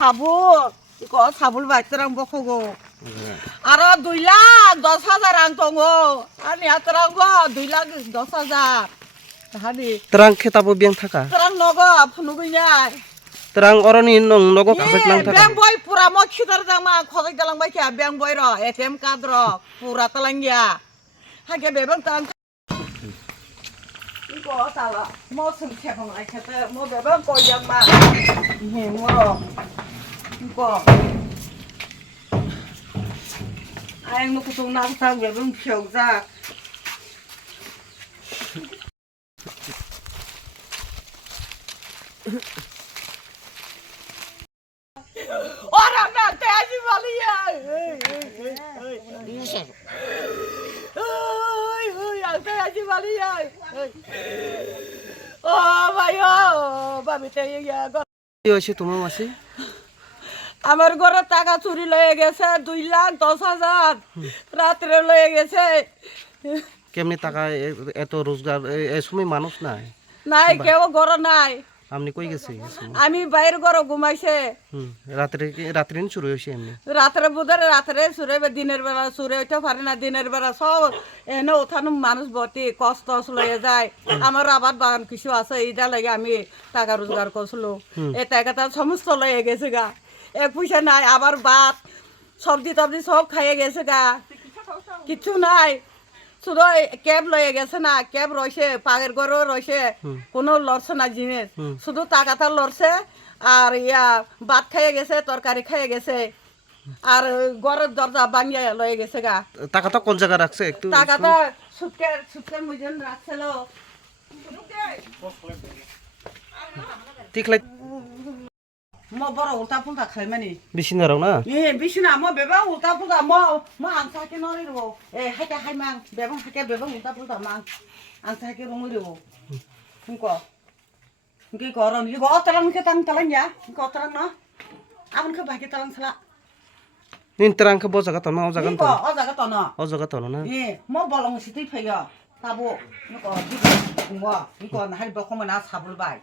Sabul, iko sabul terang bokogo. Aro 2,10,000 ang tongo. Ani aterang go 2,10,000. Hani. Terang kita po biyang taka. Terang nogo punugunya. Terang orang ini nogo kasih lang taka. Bang boy pura mo kitar jang ma khosai dalang bai kya bang boy ro ATM card ro pura talang ya. Hage bebang tang. Iko sala mo sum khepang ai khata mo bebang ko yang ma. He mo ro. Iko. Ayang nu kusung na sa bebang khiau za. Orang nanti aja malia. Nanti aja malia. Oh, bayo, babi teh ya. Iya sih তোমার মাসি আমার ঘরে টাকা চুরি লয়ে গেছে 2,10,000 রাত্রে লয়ে গেছে কেমনি টাকা এত রোজগার এই সময় মানুষ নাই নাই কেউ ঘরে নাই আপনি কই গেছে আমি বাইরে ঘরে ঘুমাইছে রাত্রে শুরু হয়েছে এমনি রাত্রে বুধরে রাত্রে সুরে দিনের বেলা সুরে উঠতে পারে না দিনের বেলা সব এনে ওঠানো মানুষ ভর্তি কষ্ট লয়ে যায় আমার আবার বাগান কিছু আছে এইটা লাগে আমি টাকা রোজগার করছিল এই টাকাটা সমস্ত লয়ে গেছে গা এক পয়সা নাই আবার ভাত সবজি টবজি সব খাইয়ে গেছে গা কিছু নাই শুধু ক্যাব লয়ে গেছে না ক্যাব রয়েছে পাগের ঘরও রয়েছে কোনো লড়ছে না জিনিস শুধু টাকাটা লড়ছে আর ইয়া ভাত খাইয়ে গেছে তরকারি খাইয়ে গেছে আর ঘরের দরজা ভাঙিয়ে লয়ে গেছে গা টাকাটা কোন জায়গা রাখছে একটু টাকাটা সুটকের মুজন রাখছিল ঠিক লাই mo boro ulta pulta khaimani বিছিনারাও না bisina mo beba ulta pulta mo angsa ke nori ro haita haimang beba hake beba ulta pulta mang angsa ke rumuri ro ko ngi ko ron ngi ko talang ke talang ya ko talang no abon ke bagi talang sala নিন terang ke bo jaga to na o jaga ko o jaga to no o jaga to na mo bolong siti phaiga tabo ko di ko na hai ba ko na sabul bai